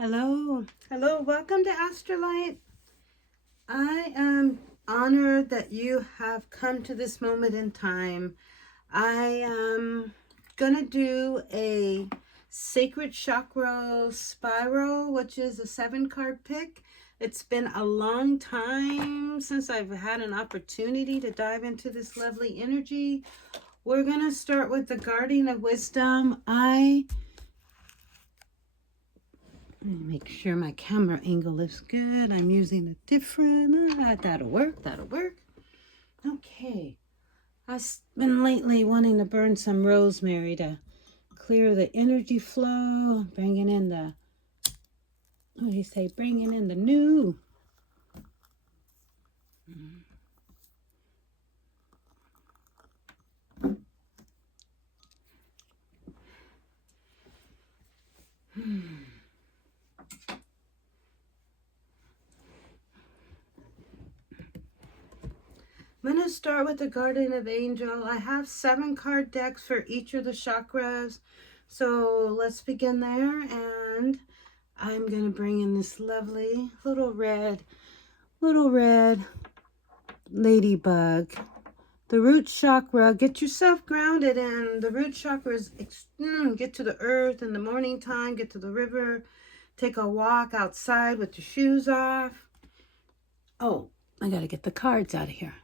Hello, welcome to Astrolight. I am honored that you have come to this moment in time. I am gonna do a sacred chakra spiral, which is a 7-card pick. It's been a long time since I've had an opportunity to dive into this lovely energy. We're gonna start with the Guardian of Wisdom. Let me make sure my camera angle is good. I'm using a different, that'll work. Okay. I've been lately wanting to burn some rosemary to clear the energy flow, bringing in the, what do you say, bringing in the new. I'm going to start with the Guardian of Angel. I have 7-card decks for each of the chakras. So let's begin there. And I'm going to bring in this lovely little red ladybug. The root chakra. Get yourself grounded in. The root chakra is get to the earth in the morning time. Get to the river. Take a walk outside with your shoes off. Oh, I got to get the cards out of here.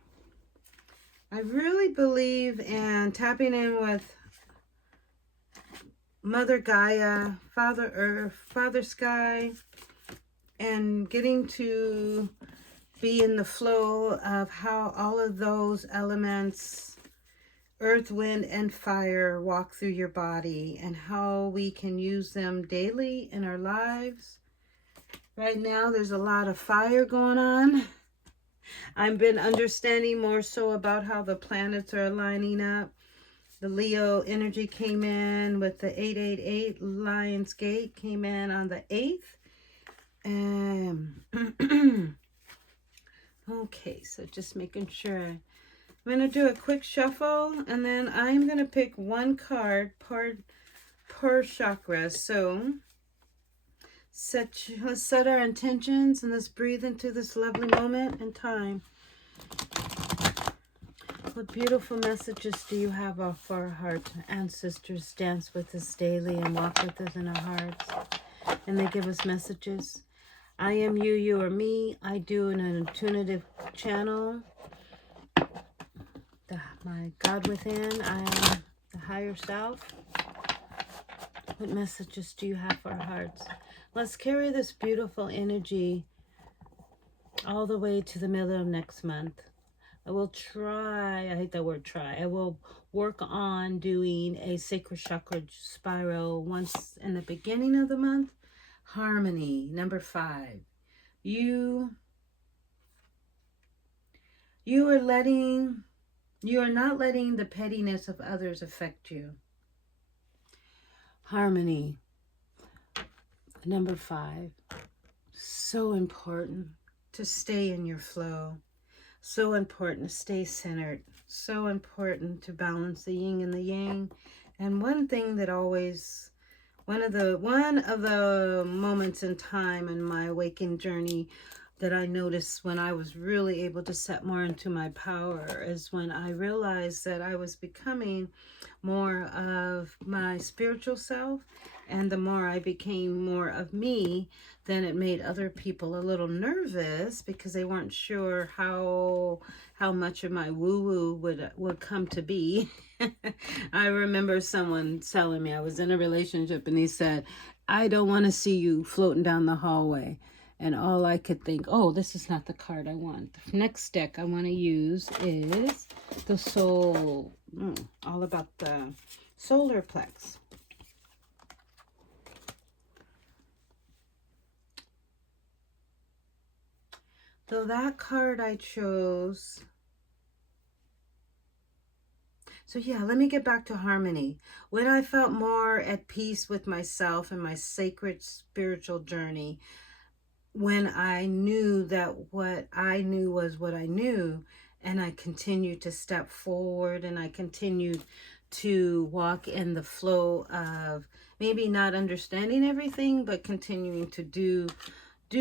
I really believe in tapping in with Mother Gaia, Father Earth, Father Sky, and getting to be in the flow of how all of those elements, earth, wind, and fire, walk through your body and how we can use them daily in our lives. Right now, there's a lot of fire going on. I've been understanding more so about how the planets are lining up. The Leo energy came in with the 888 Lion's Gate, came in on the 8th. Okay, so just making sure. I'm going to do a quick shuffle, and then I'm going to pick one card per chakra. So let's set our intentions and let's breathe into this lovely moment in time. What beautiful messages do you have for our heart? Ancestors dance with us daily and walk with us in our hearts. And they give us messages. I am you, you are me. I do an intuitive channel. My God within. I am the higher self. What messages do you have for our hearts? Let's carry this beautiful energy all the way to the middle of next month. I will try, I hate that word try, I will work on doing a sacred chakra spiral once in the beginning of the month. Harmony, number 5. You are not letting the pettiness of others affect you. Harmony, number 5. So important to stay in your flow. So important to stay centered. So important to balance the yin and the yang. And one thing that always, one of the moments in time in my awakening journey that I noticed when I was really able to step more into my power is when I realized that I was becoming more of my spiritual self. And the more I became more of me, then it made other people a little nervous because they weren't sure how much of my woo-woo would come to be. I remember someone telling me, I was in a relationship, and he said, I don't want to see you floating down the hallway. And all I could think, oh, this is not the card I want. The next deck I want to use is the soul, all about the solar plex. So that card I chose. So yeah, let me get back to harmony. When I felt more at peace with myself and my sacred spiritual journey, when I knew that what I knew was what I knew, and I continued to step forward, and I continued to walk in the flow of maybe not understanding everything, but continuing to do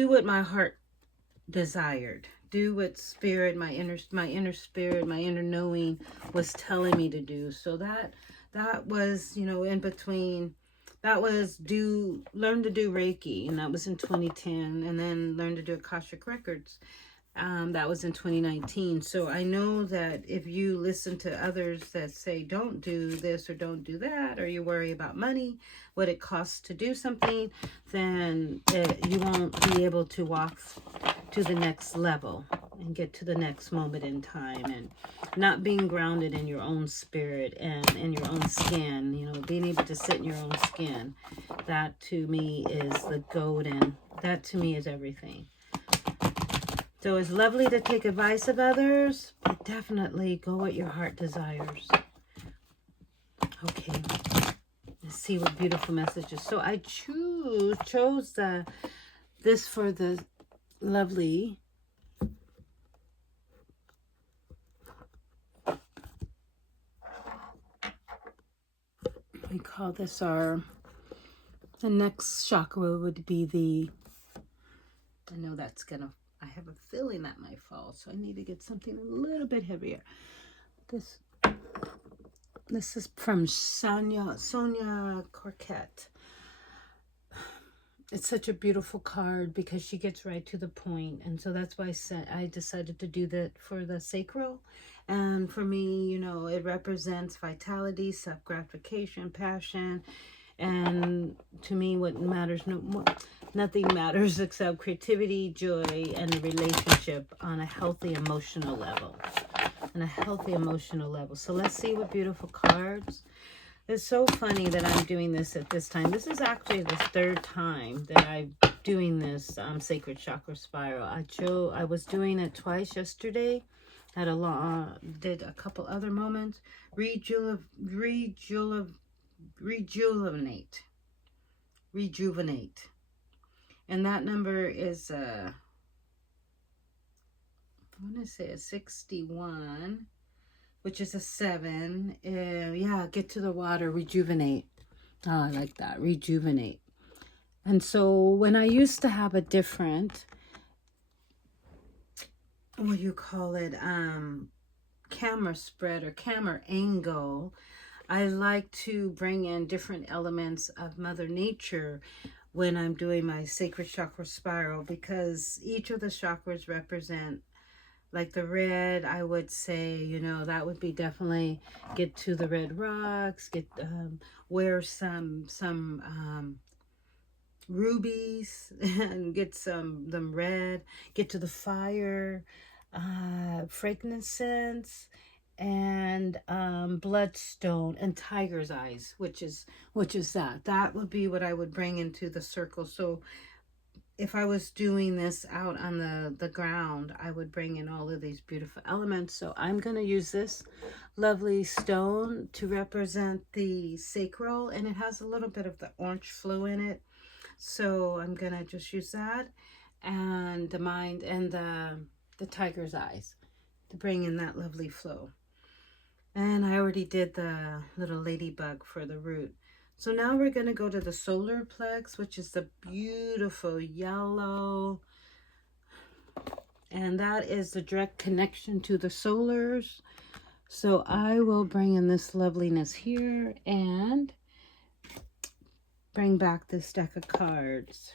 what my heart desired. Do what spirit, my inner spirit, my inner knowing was telling me to do. So that was, you know, in between. That was learn to do Reiki, and that was in 2010, and then learn to do Akashic Records. That was in 2019. So I know that if you listen to others that say don't do this or don't do that, or you worry about money, what it costs to do something, then you won't be able to walk to the next level and get to the next moment in time, and not being grounded in your own spirit and in your own skin, you know, being able to sit in your own skin. That to me is the golden, that to me is everything. So it's lovely to take advice of others, but definitely go what your heart desires. Okay, let's see what beautiful messages. So I chose this for the lovely. We call this the next chakra would be the, I know that's gonna, I have a feeling that might fall, so I need to get something a little bit heavier. This is from Sonia Corquette. It's such a beautiful card because she gets right to the point, and so that's why I decided to do that for the sacral. And for me, you know, it represents vitality, self-gratification, passion, and to me, what matters, nothing matters except creativity, joy, and a relationship on a healthy emotional level. So let's see what beautiful cards. It's so funny that I'm doing this at this time. This is actually the third time that I'm doing this sacred chakra spiral. I was doing it twice yesterday. Did a couple other moments. Rejuvenate. And that number is I want to say a 61, which is a 7. Yeah, get to the water, rejuvenate. Oh, I like that, rejuvenate. And so when I used to have a different, what do you call it, camera spread or camera angle, I like to bring in different elements of Mother Nature when I'm doing my sacred chakra spiral, because each of the chakras represent, like the red, I would say, you know, that would be definitely get to the red rocks, wear some rubies and get them red, get to the fire, frankincense, and bloodstone, and tiger's eyes, which is that would be what I would bring into the circle. So if I was doing this out on the ground, I would bring in all of these beautiful elements. So I'm going to use this lovely stone to represent the sacral, and it has a little bit of the orange flow in it. So I'm going to just use that, and the mind, and the tiger's eyes to bring in that lovely flow. And I already did the little ladybug for the root. So now we're going to go to the solar plex, which is the beautiful yellow. And that is the direct connection to the solars. So I will bring in this loveliness here and bring back this deck of cards,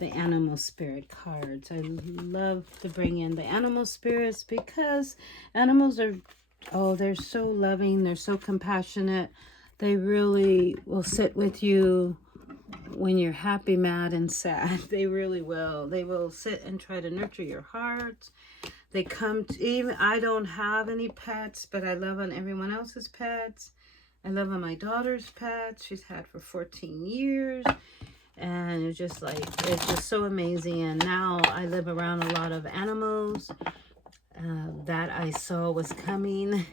the animal spirit cards. I love to bring in the animal spirits because animals are, oh, they're so loving. They're so compassionate. They really will sit with you when you're happy, mad, and sad. They really will. They will sit and try to nurture your heart. They come to, even, I don't have any pets, but I love on everyone else's pets. I love on my daughter's pets. She's had for 14 years. And it's just so amazing. And now I live around a lot of animals that I saw was coming.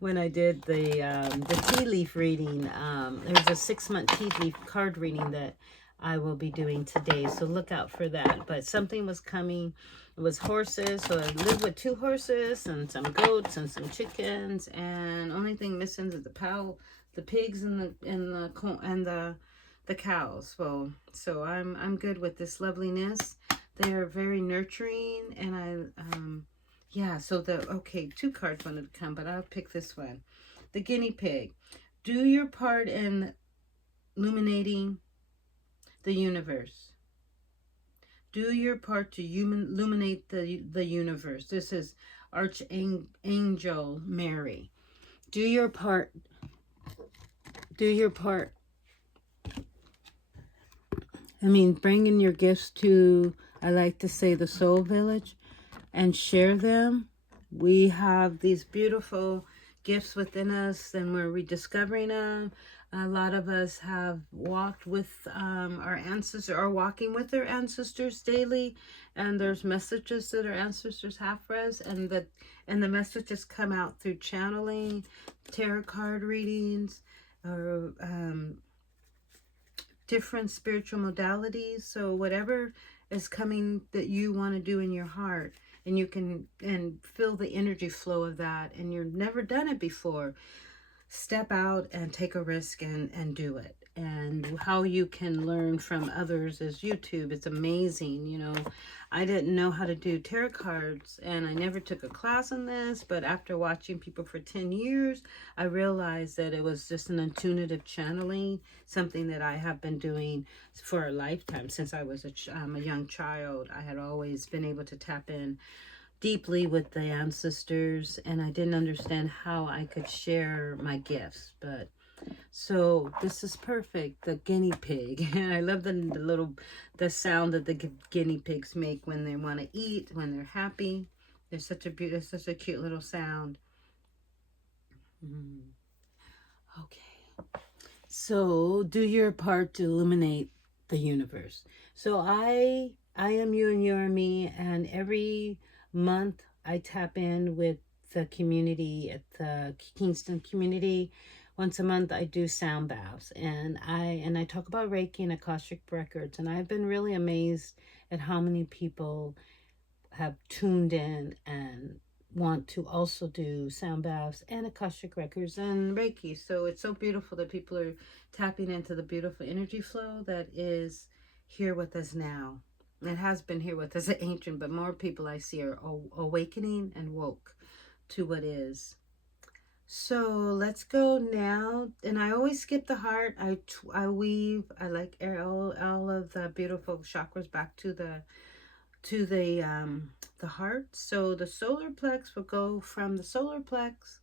When I did the tea leaf reading, there was a 6-month tea leaf card reading that I will be doing today. So look out for that. But something was coming. It was horses. So I live with 2 horses and some goats and some chickens. And only thing missing is the pigs and the cows. Well, so I'm good with this loveliness. They are very nurturing, and yeah. So okay, 2 cards wanted to come, but I'll pick this one. The guinea pig. Do your part in illuminating the universe. Do your part to illuminate the universe. This is Archangel Mary. Do your part. Do your part. I mean, bring in your gifts to, I like to say, the soul village and share them. We have these beautiful gifts within us and we're rediscovering them. A lot of us have walked with our ancestors, or walking with their ancestors daily, and there's messages that our ancestors have for us, and the messages come out through channeling, tarot card readings, or different spiritual modalities. So whatever is coming that you want to do in your heart, and you can feel the energy flow of that, and you've never done it before, step out and take a risk and do it. And how you can learn from others is YouTube. It's amazing. You know, I didn't know how to do tarot cards, and I never took a class on this, but after watching people for 10 years, I realized that it was just an intuitive channeling, something that I have been doing for a lifetime. Since I was a young child, I had always been able to tap in deeply with the ancestors, and I didn't understand how I could share my gifts. But so this is perfect. The guinea pig. I love the sound that the guinea pigs make when they want to eat, when they're happy. There's such a cute little sound. Okay. So do your part to illuminate the universe. So I am you and you are me, and every month I tap in with the community at the Kingston community. Once a month I do sound baths, and I talk about Reiki and Akashic records, and I've been really amazed at how many people have tuned in and want to also do sound baths and Akashic records and Reiki. So it's so beautiful that people are tapping into the beautiful energy flow that is here with us now. It has been here with us at ancient, but more people I see are awakening and woke to what is. So let's go now. And I always skip the heart. I weave. I like all of the beautiful chakras back to the heart. So the solar plex will go from the solar plex.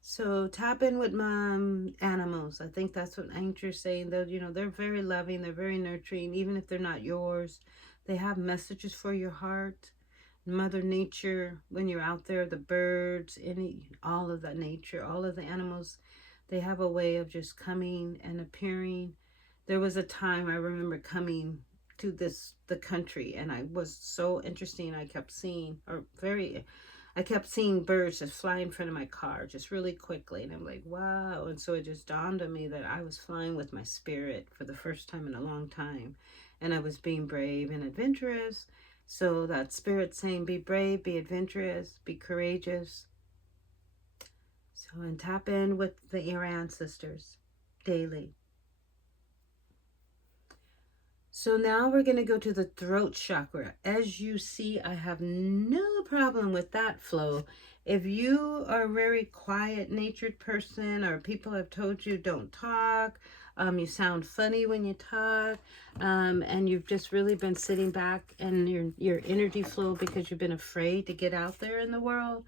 So tap in with my animals. I think that's what Angel's saying. Though, you know, they're very loving, they're very nurturing, even if they're not yours. They have messages for your heart. Mother Nature, when you're out there, the birds, all of that nature, all of the animals, they have a way of just coming and appearing. There was a time I remember coming to the country, and I was so interesting. I kept seeing birds just fly in front of my car just really quickly, and I'm like, wow. And so it just dawned on me that I was flying with my spirit for the first time in a long time, and I was being brave and adventurous. So that spirit saying, be brave, be adventurous, be courageous. So, and tap in with your ancestors daily. So now we're going to go to the throat chakra. As you see, I have no problem with that flow. If you are a very quiet natured person, or people have told you don't talk, you sound funny when you talk, and you've just really been sitting back and your energy flow because you've been afraid to get out there in the world,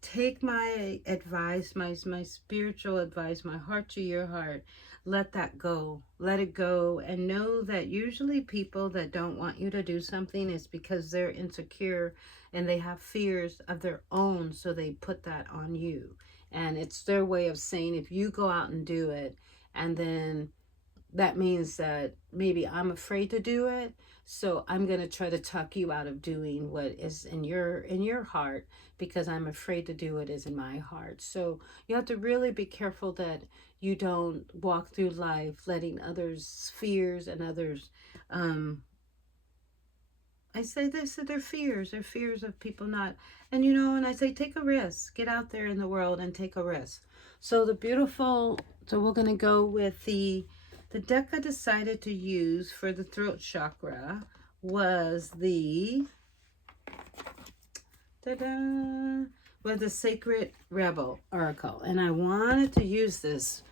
take my advice, my spiritual advice, my heart to your heart. Let that go. Let it go. And know that usually people that don't want you to do something is because they're insecure and they have fears of their own. So they put that on you. And it's their way of saying, if you go out and do it, and then that means that maybe I'm afraid to do it. So I'm going to try to talk you out of doing what is in your heart, because I'm afraid to do what is in my heart. So you have to really be careful that you don't walk through life letting others' fears and others, I say this, that they're fears of people not, and and I say take a risk, get out there in the world and take a risk. So so we're gonna go with the deck I decided to use for the throat chakra was the ta-da, was the Sacred Rebel Oracle, and I wanted to use this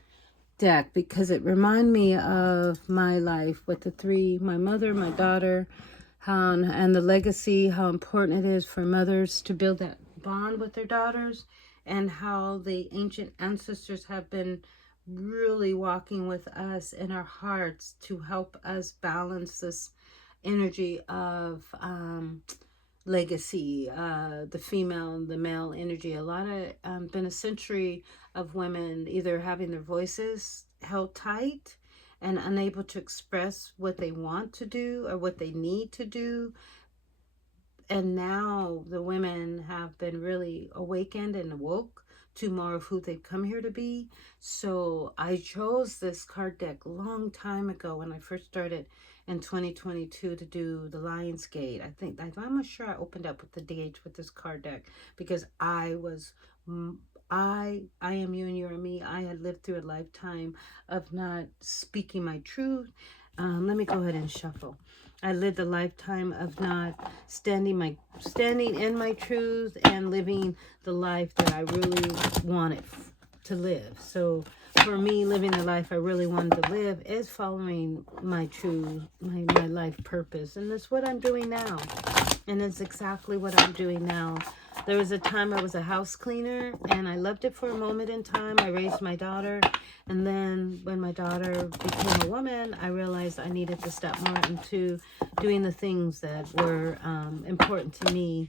deck because it reminded me of my life with the three, my mother, my daughter, how, and the legacy, how important it is for mothers to build that bond with their daughters, and how the ancient ancestors have been really walking with us in our hearts to help us balance this energy of legacy, the female and the male energy. A lot of been a century of women either having their voices held tight and unable to express what they want to do or what they need to do. And now the women have been really awakened and awoke to more of who they've come here to be. So I chose this card deck a long time ago when I first started in 2022 to do the Lion's Gate. I'm not sure I opened up with the DH with this card deck because I am you and you are me. I had lived through a lifetime of not speaking my truth. Let me go ahead and shuffle. I lived a lifetime of not standing in my truth and living the life that I really wanted to live. So for me, living the life I really wanted to live is following my true, my life purpose. And that's what I'm doing now. And it's exactly what I'm doing now. There was a time I was a house cleaner, and I loved it for a moment in time. I raised my daughter, and then when my daughter became a woman, I realized I needed to step more into doing the things that were important to me,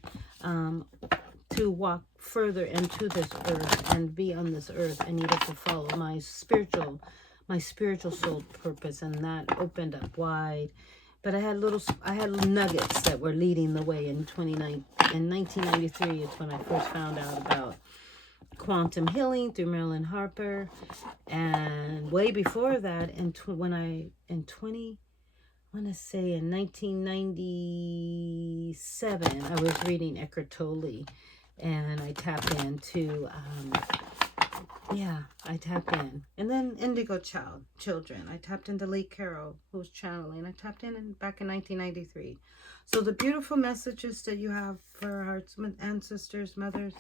to walk further into this earth and be on this earth. I needed to follow my spiritual soul purpose, and that opened up wide. But I had nuggets that were leading the way in 1993 is when I first found out about quantum healing through Marilyn Harper. And way before that, in 1997, I was reading Eckhart Tolle, and I tapped into I tapped in. And then Indigo Children. I tapped into Lee Carroll, who was channeling. I tapped in back in 1993. So the beautiful messages that you have for our ancestors, mothers,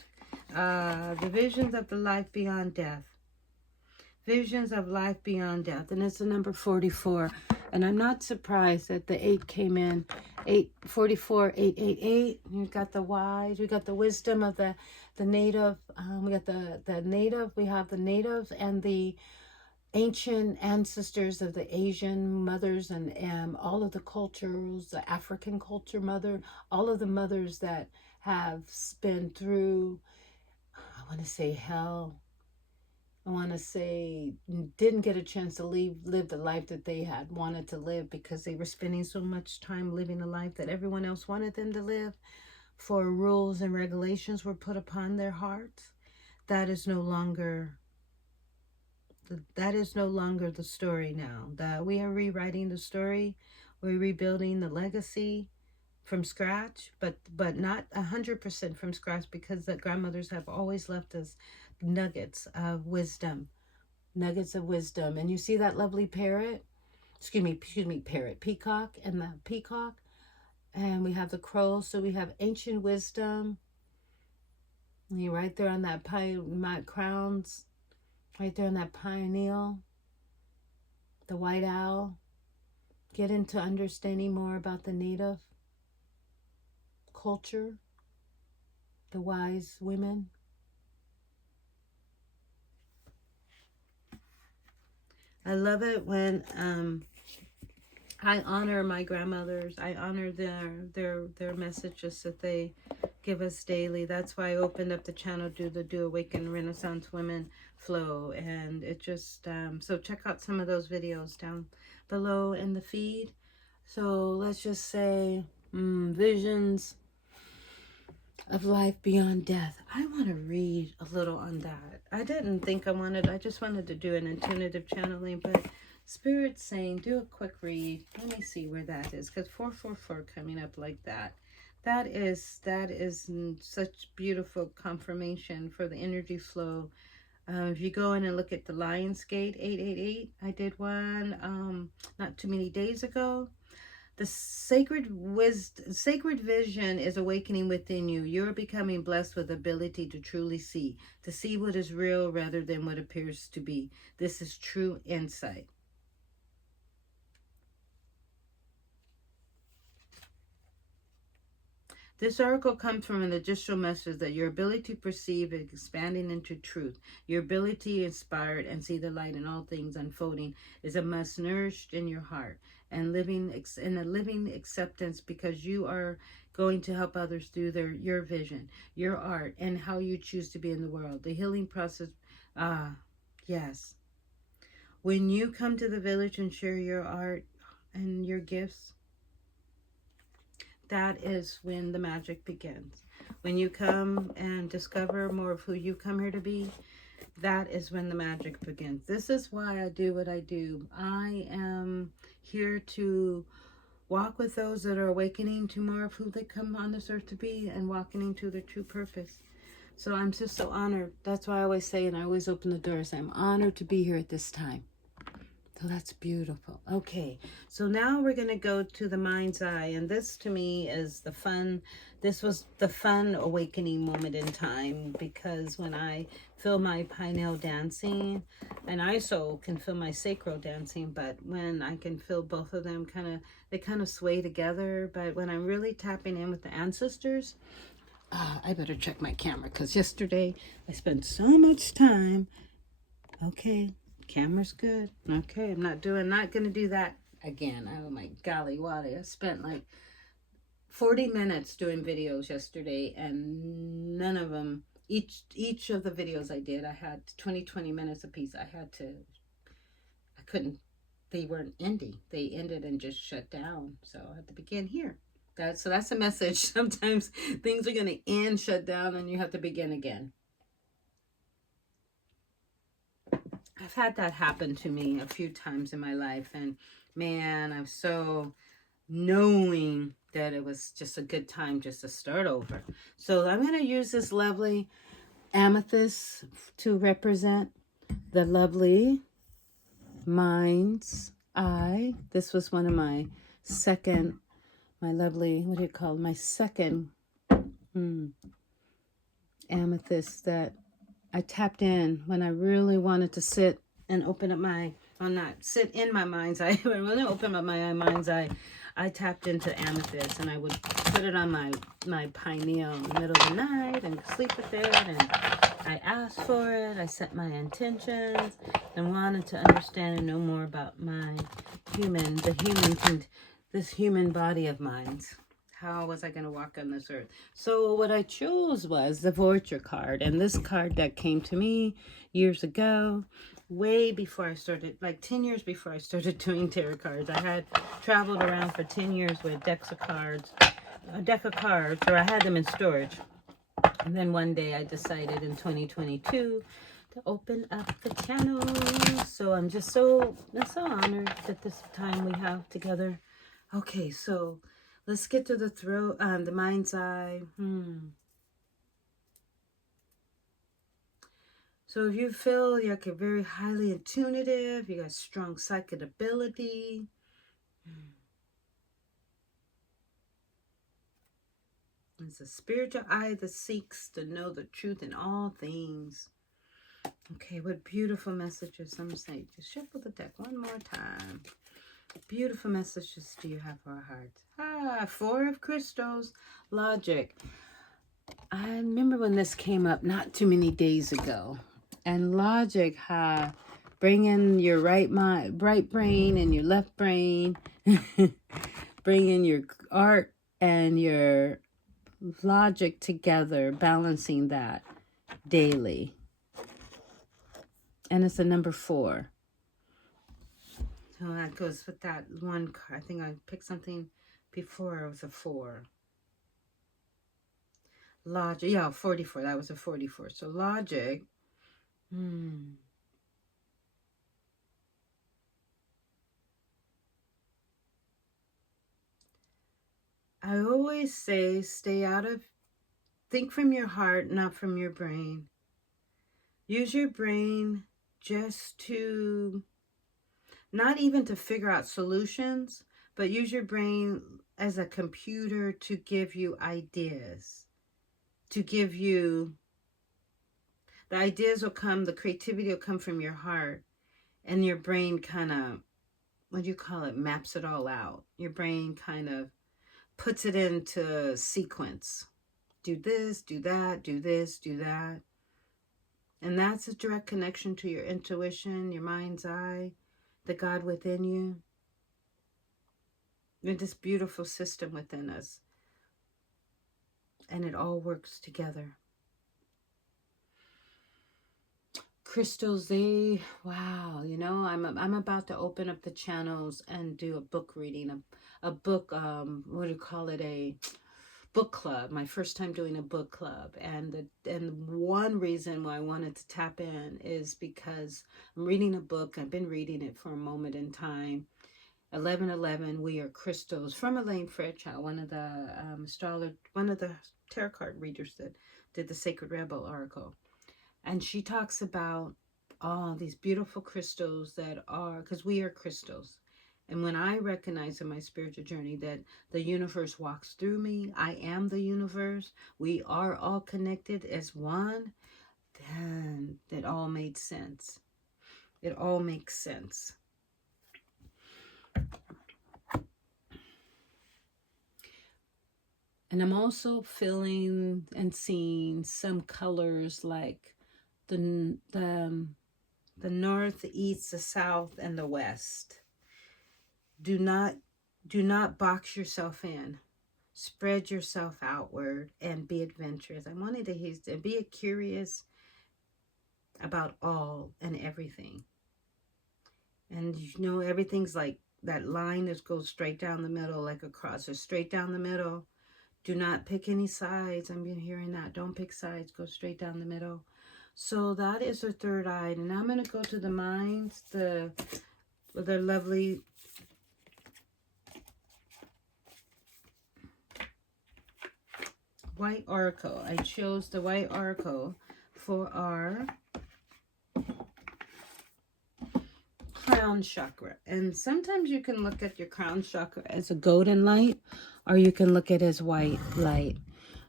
the visions of the life beyond death. Visions of life beyond death. And it's the number 44. And I'm not surprised that the 8 came in. 844, 888. We've got the wise. We got the wisdom of the native. We got the native. We have the natives and the ancient ancestors of the Asian mothers and all of the cultures, the African culture mother, all of the mothers that have been through, I want to say hell. I want to say didn't get a chance to live the life that they had wanted to live because they were spending so much time living a life that everyone else wanted them to live. For rules and regulations were put upon their hearts. That is no longer the story now. That we are rewriting the story. We're rebuilding the legacy from scratch, but not 100% from scratch, because the grandmothers have always left us nuggets of wisdom. And you see that lovely parrot? Parrot, peacock, and the peacock. And we have the crow, so we have ancient wisdom. And you're right there on that my crowns, right there on that pineal, the white owl. Get into understanding more about the native culture, the wise women. I love it when I honor my grandmothers. I honor their messages that they give us daily. That's why I opened up the channel, do Awaken Renaissance Women Flow. And it just, so check out some of those videos down below in the feed. So let's just say, visions of life beyond death. I want to read a little on that. I didn't think I just wanted to do an intuitive channeling, but Spirit's saying do a quick read. Let me see where that is, because 444 coming up like that. That is such beautiful confirmation for the energy flow. If you go in and look at the Lion's Gate 888, I did one not too many days ago. The sacred vision is awakening within you. You're becoming blessed with the ability to truly see what is real rather than what appears to be. This is true insight. This article comes from an additional message that your ability to perceive is expanding into truth. Your ability to inspire and see the light in all things unfolding is a must nourished in your heart and living acceptance, because you are going to help others through your vision, your art, and how you choose to be in the world. The healing process, yes. When you come to the village and share your art and your gifts, that is when the magic begins. When you come and discover more of who you come here to be, that is when the magic begins. This is why I do what I do. I am here to walk with those that are awakening to more of who they come on this earth to be and walking into their true purpose. So I'm just so honored. That's why I always say, and I always open the doors, I'm honored to be here at this time. So that's beautiful. Okay, so now we're going to go to the mind's eye. And this to me is this was the fun awakening moment in time, because when I feel my pineal dancing, and I also can feel my sacral dancing, but when I can feel both of them they kind of sway together. But when I'm really tapping in with the ancestors, I better check my camera, because yesterday I spent so much time. Okay. Camera's good. Okay, I'm not gonna do that again. Oh my golly Wally, I spent like 40 minutes doing videos yesterday, and none of them, each of the videos I did, I had 20 minutes a piece. I couldn't, they weren't ending. They ended and just shut down. So I had to begin here. That's a message. Sometimes things are gonna end, shut down, and you have to begin again. I've had that happen to me a few times in my life, and man, I'm so knowing that it was just a good time just to start over. So I'm going to use this lovely amethyst to represent the lovely mind's eye. This was one of my second amethyst that I tapped in when I really wanted to sit and open up sit in my mind's eye. When I open up my mind's eye, I tapped into amethyst, and I would put it on my pineal in the middle of the night and sleep with it. And I asked for it. I set my intentions and wanted to understand and know more about this human body of mine. How was I going to walk on this earth? So what I chose was the Voyager card. And this card that came to me years ago, way before I started, like 10 years before I started doing tarot cards. I had traveled around for 10 years with a deck of cards, or I had them in storage. And then one day I decided in 2022 to open up the channel. So I'm just so honored that this time we have together. Okay, so let's get to the throat, the mind's eye. So if you feel like you're very highly intuitive, you got strong psychic ability. It's a spiritual eye that seeks to know the truth in all things. Okay, what beautiful messages. Some say, just shuffle the deck one more time. Beautiful messages do you have for our hearts? 4 of crystals. Logic. I remember when this came up not too many days ago. And logic, bring in your right brain and your left brain. Bring in your art and your logic together, balancing that daily. And it's a number 4. So that goes with that one card. I think I picked something before. It was a 4. Logic, yeah, 44. That was a 44. So logic. I always say think from your heart, not from your brain. Use your brain just to, not even to figure out solutions, but use your brain as a computer to give you ideas, to give you, the ideas will come, the creativity will come from your heart, and your brain kind of, what do you call it, maps it all out. Your brain kind of puts it into sequence. Do this, do that, do this, do that. And that's a direct connection to your intuition, your mind's eye, the God within you. You're this beautiful system within us. And it all works together. Crystals, wow, you know, I'm about to open up the channels and do a book reading, a book, what do you call it, a book club, my first time doing a book club. And one reason why I wanted to tap in is because I'm reading a book. I've been reading it for a moment in time. 1111, We Are Crystals, from Elaine Fairchild, one of the one of the tarot card readers that did the Sacred Rebel oracle. And she talks about all these beautiful crystals that are, because we are crystals. And when I recognize in my spiritual journey that the universe walks through me, I am the universe, we are all connected as one, then it all made sense. It all makes sense. And I'm also feeling and seeing some colors like the north, the east, the south, and the west. Do not box yourself in. Spread yourself outward and be adventurous. I wanted to be curious about all and everything. And you know, everything's like that line that goes straight down the middle, like a cross, or straight down the middle. Do not pick any sides. I'm hearing that. Don't pick sides. Go straight down the middle. So that is her third eye. And now I'm going to go to the minds, the lovely white oracle. I chose the white oracle for our crown chakra. And sometimes you can look at your crown chakra as a golden light, or you can look at it as white light.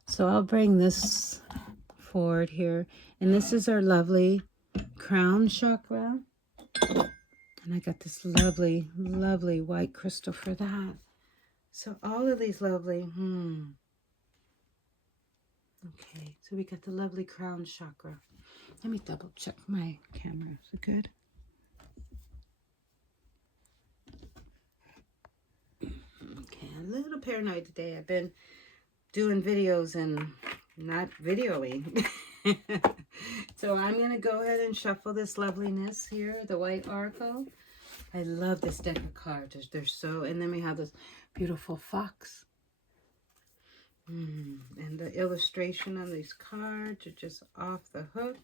So I'll bring this forward here. And this is our lovely crown chakra. And I got this lovely, lovely white crystal for that. So all of these lovely, Okay, so we got the lovely crown chakra. Let me double check my camera. Is it good? Okay, a little paranoid today. I've been doing videos and not videoing. So I'm going to go ahead and shuffle this loveliness here, the white oracle. I love this deck of cards. They're so, and then we have this beautiful fox. And the illustration on these cards are just off the hook.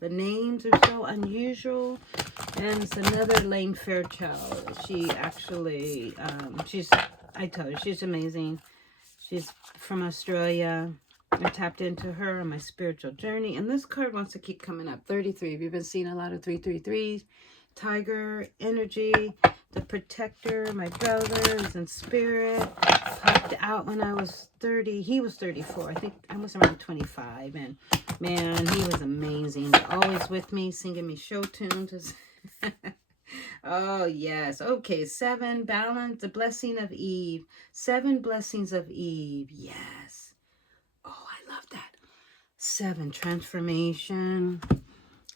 The names are so unusual. And it's another Elaine Fairchild. She actually, I tell you, she's amazing. She's from Australia. I tapped into her on my spiritual journey. And this card wants to keep coming up. 33. Have you been seeing a lot of 333s? Tiger energy, the protector, my brother is in spirit. Popped out when I was 30. He was 34. I think I was around 25. And man, he was amazing. Always with me, singing me show tunes. Oh, yes. Okay, 7, balance, the blessing of Eve. 7 blessings of Eve. Yes. Oh, I love that. 7, transformation.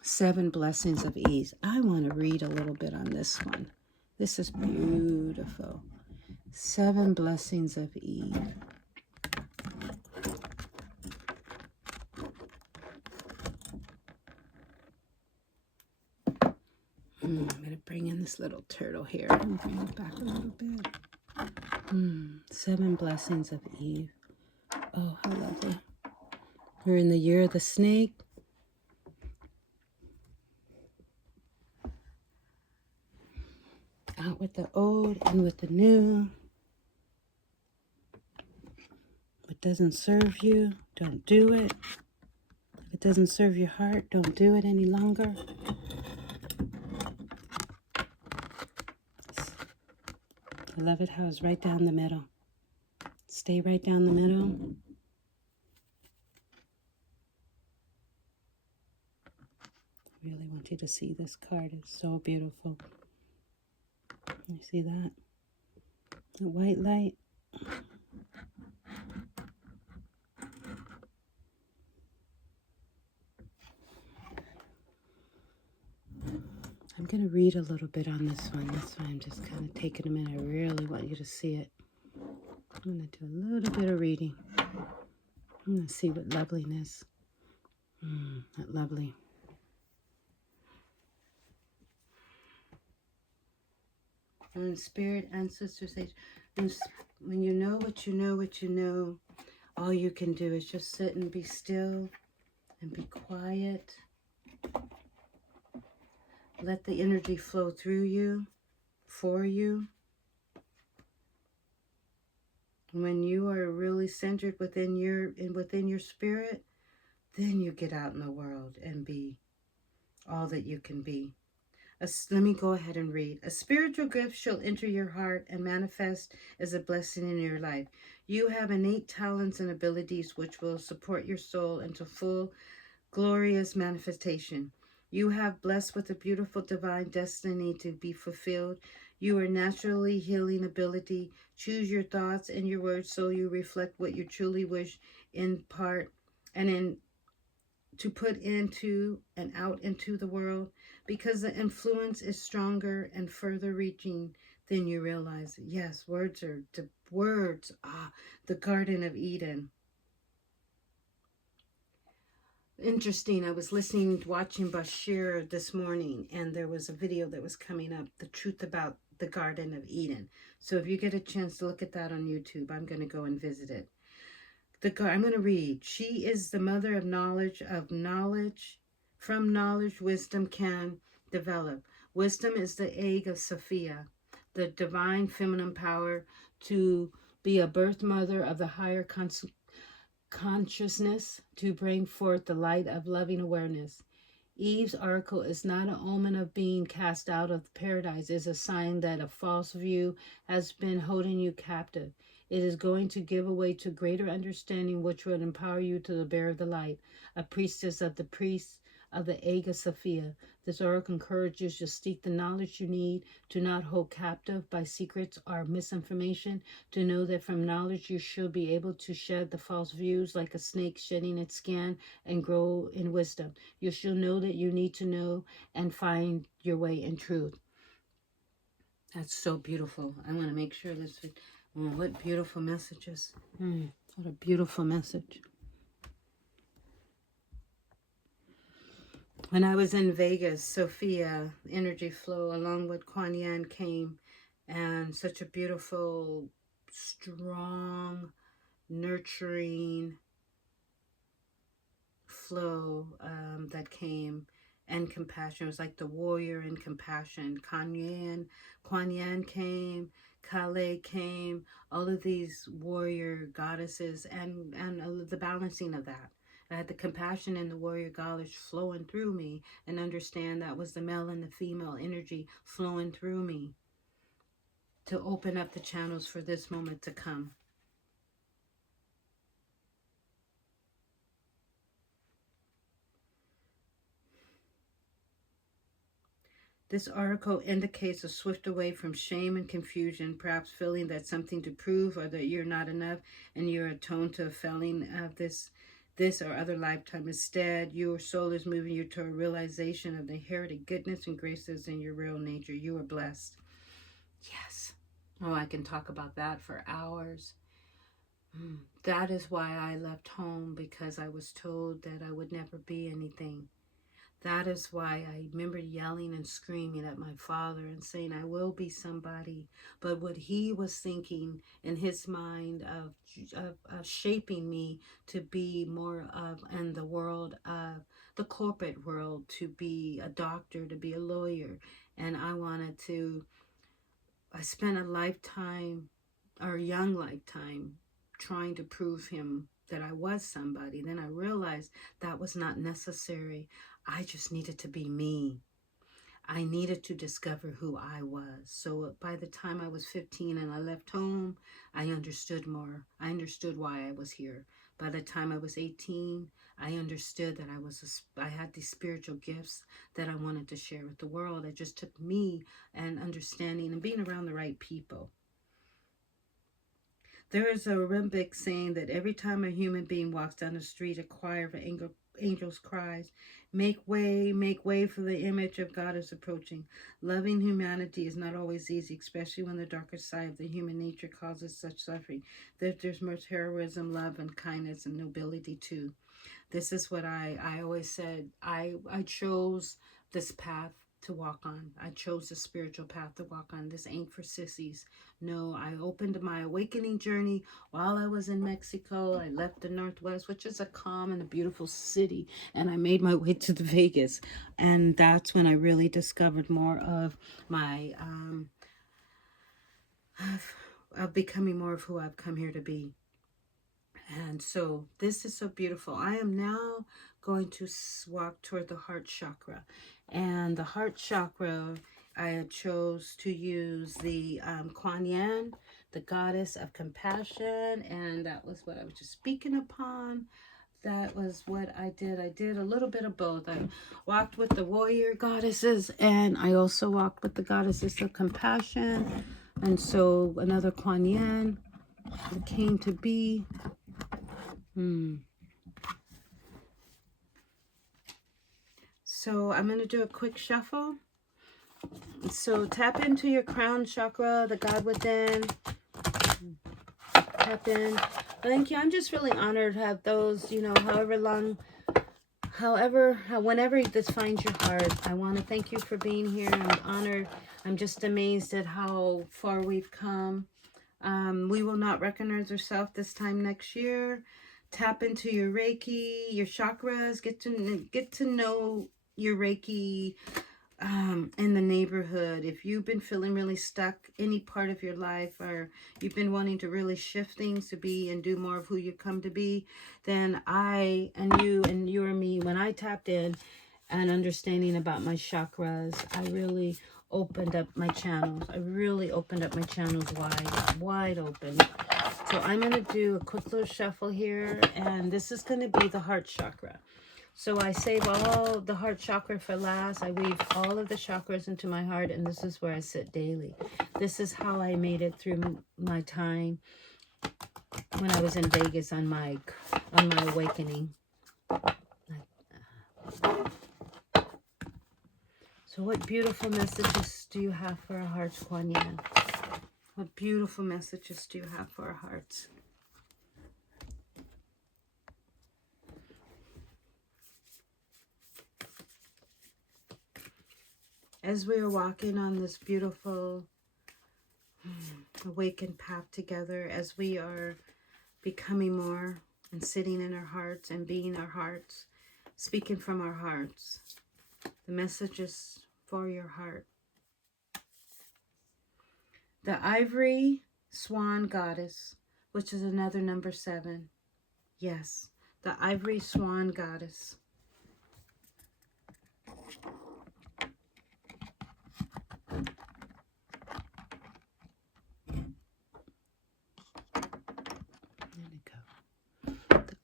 7 blessings of Eve. I want to read a little bit on this one. This is beautiful. 7 blessings of Eve. this little turtle here. Let me bring it back a little bit. 7 blessings of Eve. Oh, how lovely. We're in the year of the snake. Out with the old and with the new. What doesn't serve you, don't do it. If it doesn't serve your heart, don't do it any longer. I love it how it's right down the middle. Stay right down the middle. I really want you to see this card. It's so beautiful. You see that? The white light. I'm going to read a little bit on this one. That's why I'm just kind of taking a minute. I really want you to see it. I'm going to do a little bit of reading. I'm going to see what loveliness. That lovely. And spirit, ancestors, when you know what you know, what you know, all you can do is just sit and be still and be quiet. Let the energy flow through you, for you. When you are really centered within your spirit, then you get out in the world and be all that you can be. Let me go ahead and read. A spiritual gift shall enter your heart and manifest as a blessing in your life. You have innate talents and abilities which will support your soul into full, glorious manifestation. You have blessed with a beautiful divine destiny to be fulfilled. You are naturally healing ability. Choose your thoughts and your words so you reflect what you truly wish in part and to put into and out into the world, because the influence is stronger and further reaching than you realize. Yes, words are the Garden of Eden. Interesting, I was watching Bashir this morning, and there was a video that was coming up, the truth about the Garden of Eden. So if you get a chance to look at that on YouTube, I'm going to go and visit it. I'm going to read. She is the mother of knowledge. From knowledge, wisdom can develop. Wisdom is the egg of Sophia, the divine feminine power to be a birth mother of the higher consciousness, to bring forth the light of loving awareness. Eve's oracle is not an omen of being cast out of paradise. It is a sign that a false view has been holding you captive. It is going to give way to greater understanding, which will empower you to the bear of the light, a priestess of the priests of the Aga Sophia. This oracle encourages you to seek the knowledge you need, to not hold captive by secrets or misinformation, to know that from knowledge you should be able to shed the false views like a snake shedding its skin and grow in wisdom. You shall know that you need to know and find your way in truth. That's so beautiful. I want to make sure this. Oh, what beautiful messages. What a beautiful message. When I was in Vegas, Sophia, energy flow, along with Kuan Yin came, and such a beautiful, strong, nurturing flow that came, and compassion. It was like the warrior in compassion. Kuan Yin came, Kale came, all of these warrior goddesses, and the balancing of that. I had the compassion and the warrior goddess flowing through me, and understand that was the male and the female energy flowing through me to open up the channels for this moment to come. This article indicates a swift away from shame and confusion, perhaps feeling that something to prove or that you're not enough and you're attuned to a failing of this or other lifetime. Instead, your soul is moving you to a realization of the inherited goodness and graces in your real nature. You are blessed. Yes. Oh, I can talk about that for hours. That is why I left home, because I was told that I would never be anything. That is why I remember yelling and screaming at my father and saying, I will be somebody. But what he was thinking in his mind of shaping me to be more of in the world of the corporate world, to be a doctor, to be a lawyer. And I spent a lifetime or a young lifetime trying to prove him that I was somebody. Then I realized that was not necessary. I just needed to be me. I needed to discover who I was. So by the time I was 15 and I left home, I understood more. I understood why I was here. By the time I was 18, I understood that I had these spiritual gifts that I wanted to share with the world. It just took me and understanding and being around the right people. There is a Rimbic saying that every time a human being walks down the street, a choir of angels cries, make way for the image of God is approaching. Loving humanity is not always easy, especially when the darker side of the human nature causes such suffering. There's more heroism, love, and kindness and nobility too. This is what I always said. I chose this path to walk on. I chose the spiritual path to walk on. This ain't for sissies. No, I opened my awakening journey while I was in Mexico. I left the Northwest, which is a calm and a beautiful city, and I made my way to the Vegas. And that's when I really discovered more of my of becoming more of who I've come here to be. And so this is so beautiful. I am now going to walk toward the heart chakra. And the heart chakra, I chose to use the Kuan Yin, the goddess of compassion. And that was what I was just speaking upon. That was what I did. I did a little bit of both. I walked with the warrior goddesses, and I also walked with the goddesses of compassion. And so another Kuan Yin came to be. So I'm going to do a quick shuffle. So tap into your crown chakra, the God within. Tap in. Thank you. I'm just really honored to have those, whenever this finds your heart. I want to thank you for being here. I'm honored. I'm just amazed at how far we've come. We will not recognize ourselves this time next year. Tap into your Reiki, your chakras. Get to know your Reiki in the neighborhood. If you've been feeling really stuck any part of your life, or you've been wanting to really shift things to be and do more of who you come to be, then I and you and me, when I tapped in and understanding about my chakras, I really opened up my channels. I really opened up my channels wide open. So I'm going to do a quick little shuffle here, and this is going to be the heart chakra. So I save all the heart chakra for last. I weave all of the chakras into my heart, and this is where I sit daily. This is how I made it through my time when I was in Vegas on my awakening. So what beautiful messages do you have for our hearts, Kuan Yin? What beautiful messages do you have for our hearts? As we are walking on this beautiful awakened path together, as we are becoming more and sitting in our hearts and being our hearts, speaking from our hearts, the messages for your heart. The ivory swan goddess, which is another number 7. Yes, the ivory swan goddess.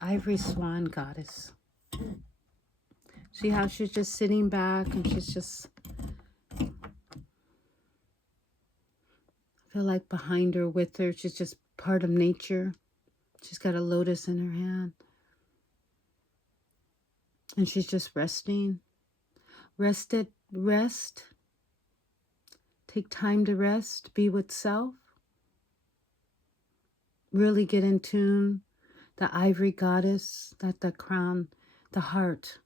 Ivory swan goddess. See how she's just sitting back and she's just, I feel like behind her, with her, she's just part of nature. She's got a lotus in her hand. And she's just resting. Rest. Take time to rest. Be with self. Really get in tune. The ivory goddess, the crown, the heart.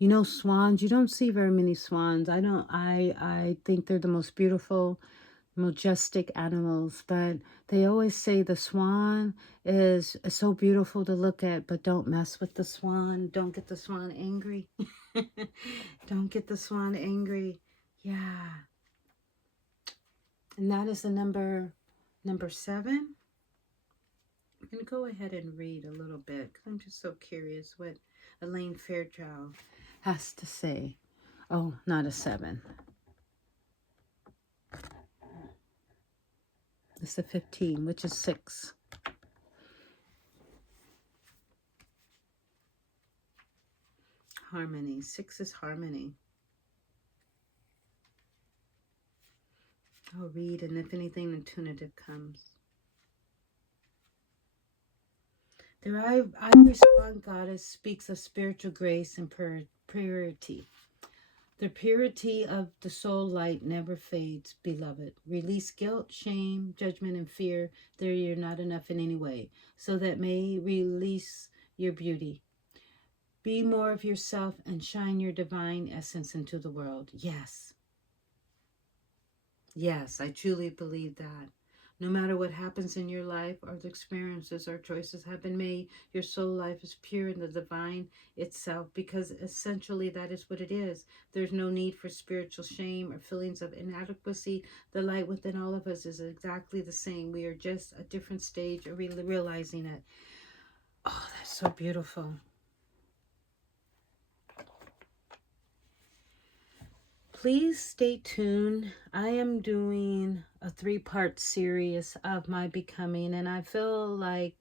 You know, swans, you don't see very many swans. I think they're the most beautiful, majestic animals, but they always say the swan is so beautiful to look at, but don't mess with the swan. Don't get the swan angry. Don't get the swan angry. Yeah. And that is the number 7. I'm going to go ahead and read a little bit because I'm just so curious what Elaine Fairchild has to say. Oh, not a 7. It's a 15, which is 6. Harmony. 6 is harmony. I'll read, and if anything intuitive comes. The ivory swan goddess speaks of spiritual grace and purity. The purity of the soul light never fades, beloved. Release guilt, shame, judgment, and fear that you're not enough in any way, so that may release your beauty. Be more of yourself and shine your divine essence into the world. Yes. Yes, I truly believe that. No matter what happens in your life or the experiences or choices have been made, your soul life is pure in the divine itself, because essentially that is what it is. There's no need for spiritual shame or feelings of inadequacy. The light within all of us is exactly the same. We are just a different stage of realizing it. Oh, that's so beautiful. Please stay tuned. I am doing a 3-part series of my becoming, and I feel like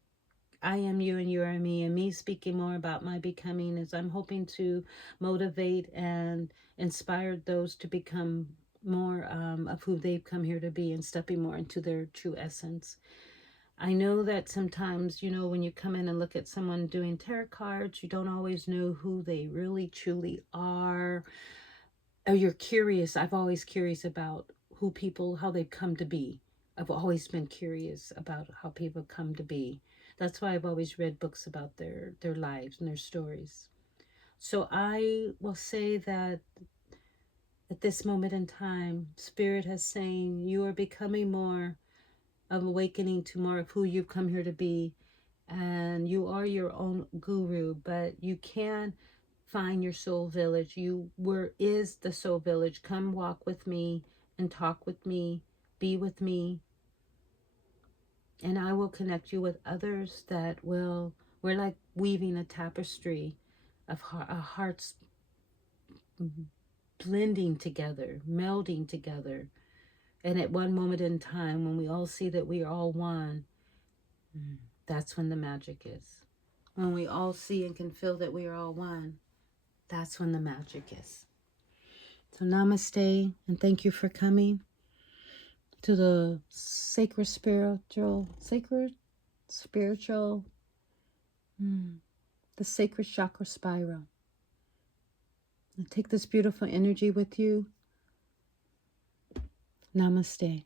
I am you and you are me, and me speaking more about my becoming is I'm hoping to motivate and inspire those to become more of who they've come here to be and stepping more into their true essence. I know that sometimes, you know, when you come in and look at someone doing tarot cards, you don't always know who they really truly are. Oh, you're curious. I've always curious about who people, how they've come to be. I've always been curious about how people come to be. That's why I've always read books about their lives and their stories. So I will say that at this moment in time, Spirit has saying you are becoming more of awakening to more of who you've come here to be. And you are your own guru, but you can find your soul village. You is the soul village. Come walk with me and talk with me, be with me, and I will connect you with others that will, we're like weaving a tapestry of hearts blending together, melding together. And at one moment in time, when we all see that we are all one, that's when the magic is. When we all see and can feel that we are all one, that's when the magic is. So namaste, and thank you for coming to the sacred spiritual, the sacred chakra spiral. And take this beautiful energy with you. Namaste.